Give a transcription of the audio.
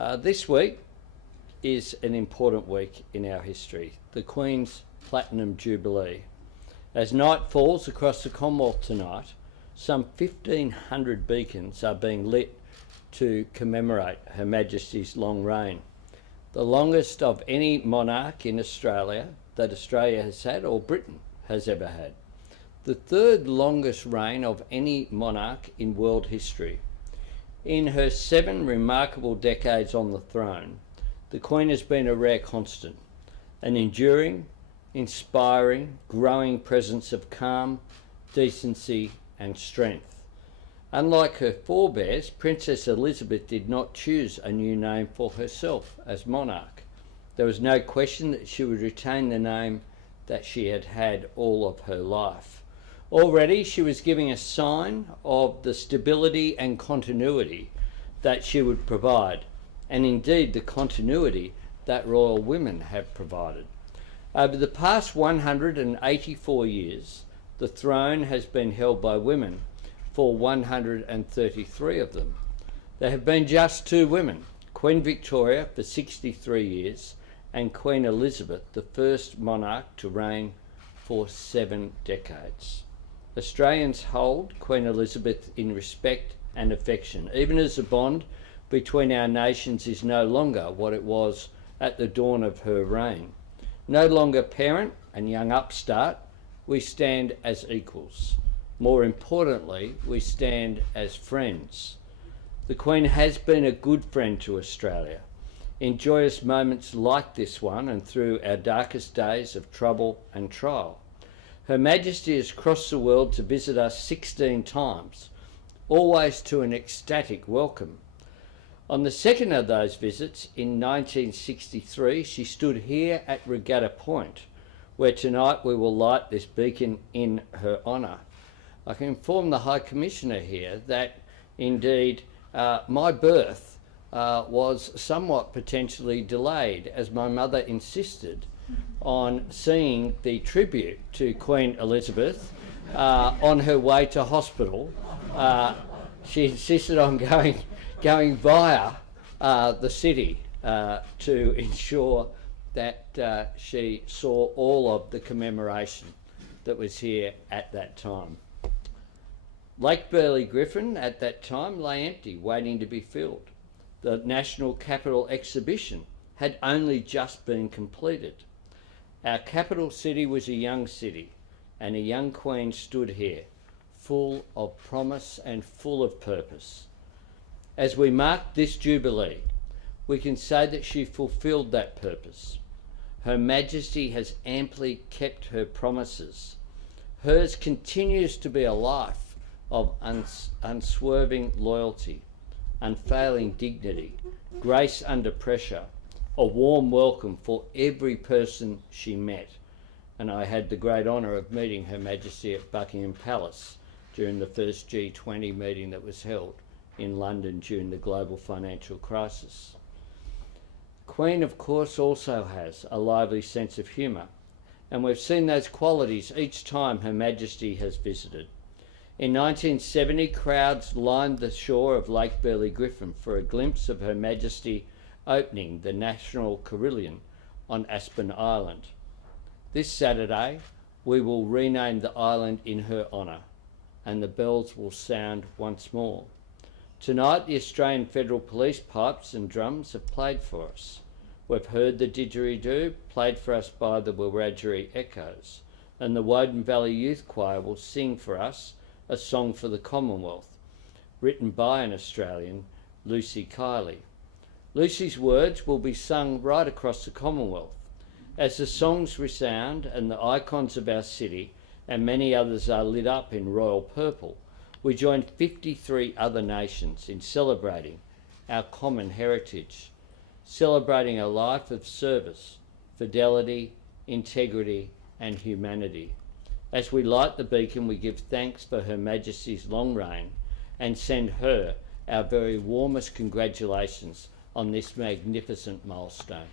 This week is an important week in our history, the Queen's Platinum Jubilee. As night falls across the Commonwealth tonight, some 1,500 beacons are being lit to commemorate Her Majesty's long reign, the longest of any monarch in Australia that Australia has had or Britain has ever had, the third longest reign of any monarch in world history. In her 7 remarkable decades on the throne, the Queen has been a rare constant, an enduring, inspiring, growing presence of calm, decency and strength. Unlike her forebears, Princess Elizabeth did not choose a new name for herself as monarch. There was no question that she would retain the name that she had had all of her life. Already she was giving a sign of the stability and continuity that she would provide, and indeed the continuity that royal women have provided. Over the past 184 years, the throne has been held by women for 133 of them. There have been just 2 women, Queen Victoria for 63 years and Queen Elizabeth, the first monarch to reign for 7 decades. Australians hold Queen Elizabeth in respect and affection, even as the bond between our nations is no longer what it was at the dawn of her reign. No longer parent and young upstart, we stand as equals. More importantly, we stand as friends. The Queen has been a good friend to Australia in joyous moments like this one and through our darkest days of trouble and trial. Her Majesty has crossed the world to visit us 16 times, always to an ecstatic welcome. On the second of those visits, in 1963, she stood here at Regatta Point, where tonight we will light this beacon in her honour. I can inform the High Commissioner here that indeed my birth was somewhat potentially delayed, as my mother insisted on seeing the tribute to Queen Elizabeth on her way to hospital. She insisted on going via the city to ensure that she saw all of the commemoration that was here at that time. Lake Burley-Griffin at that time lay empty, waiting to be filled. The National Capital Exhibition had only just been completed. Our capital city was a young city, and a young Queen stood here, full of promise and full of purpose. As we mark this Jubilee, we can say that she fulfilled that purpose. Her Majesty has amply kept her promises. Hers continues to be a life of unswerving loyalty, unfailing dignity, grace under pressure, a warm welcome for every person she met. And I had the great honour of meeting Her Majesty at Buckingham Palace during the first G20 meeting that was held in London during the global financial crisis. The Queen, of course, also has a lively sense of humour, and we've seen those qualities each time Her Majesty has visited. In 1970, crowds lined the shore of Lake Burley-Griffin for a glimpse of Her Majesty opening the National Carillon on Aspen Island. This Saturday, we will rename the island in her honour, and the bells will sound once more. Tonight, the Australian Federal Police pipes and drums have played for us. We've heard the didgeridoo played for us by the Wiradjuri Echoes, and the Woden Valley Youth Choir will sing for us a song for the Commonwealth, written by an Australian, Lucy Kiley. Lucy's words will be sung right across the Commonwealth. As the songs resound and the icons of our city and many others are lit up in royal purple, we join 53 other nations in celebrating our common heritage, celebrating a life of service, fidelity, integrity and humanity. As we light the beacon, we give thanks for Her Majesty's long reign and send her our very warmest congratulations on this magnificent milestone.